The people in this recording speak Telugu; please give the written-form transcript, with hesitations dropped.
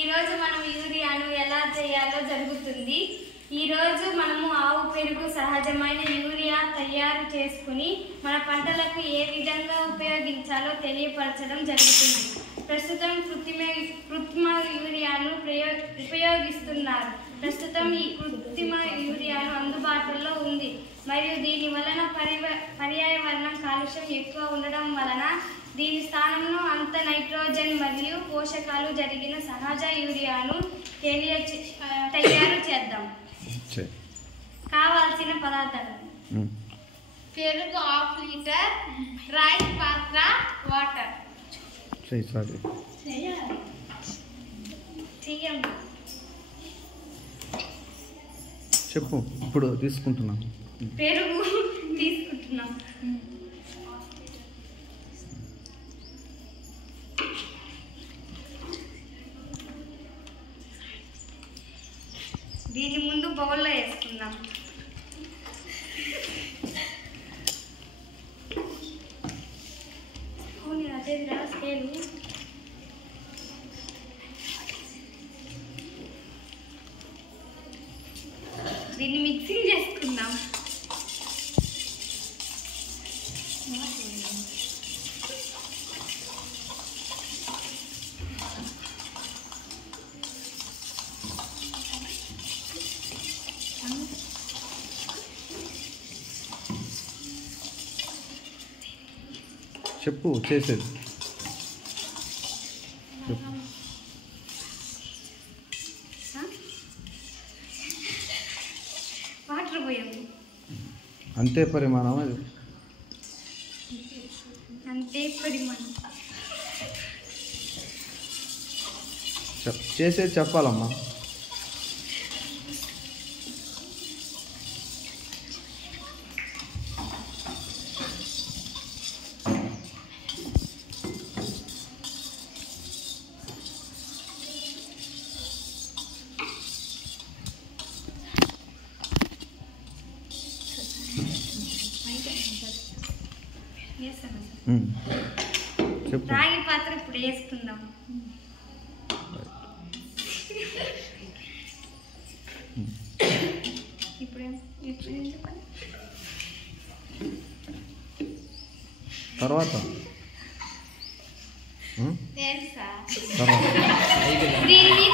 ఈరోజు మనం యూరియాను ఎలా చేయాలో జరుగుతుంది. ఈరోజు మనము ఆవు పెరుగు సహజమైన యూరియా తయారు చేసుకుని మన పంటలకు ఏ విధంగా ఉపయోగించాలో తెలియపరచడం జరుగుతుంది. ప్రస్తుతం కృత్రిమ యూరియాను ఉపయోగిస్తున్నారు. ప్రస్తుతం ఈ కృత్రిమ యూరియాను అందుబాటులో ఉంది మరియు దీని వలన పర్యావరణ కాలుష్యం ఎక్కువ ఉండడం వలన దీని స్థానంలో అంత నైట్రోజన్ మరియు పోషకాలు జరిగిన సహజ యూరియాను తయారు చేద్దాం. కావాల్సిన పదార్థాలు: పెరుగు 1/2 లీటర్, రైస్ పాత్ర, వాటర్. చెప్పు. ఇప్పుడు తీసుకుంటున్నాం. పెరుగు తీసుకుంటున్నాం. దీని ముందు బౌల్లో వేసుకుందాం. అదే స్కేలు. దీన్ని మిక్సింగ్ చేసుకుందాం. చెప్పు చేసేది. వాటర్ పోయాము. అంతే పరిమాణం. అది అంతే పరిమాణం. చేసేది చెప్పాలమ్మా. చెప్పు. రాగి పాత్ర ఇప్పుడు వేసుకుందాం. తర్వాత దీన్ని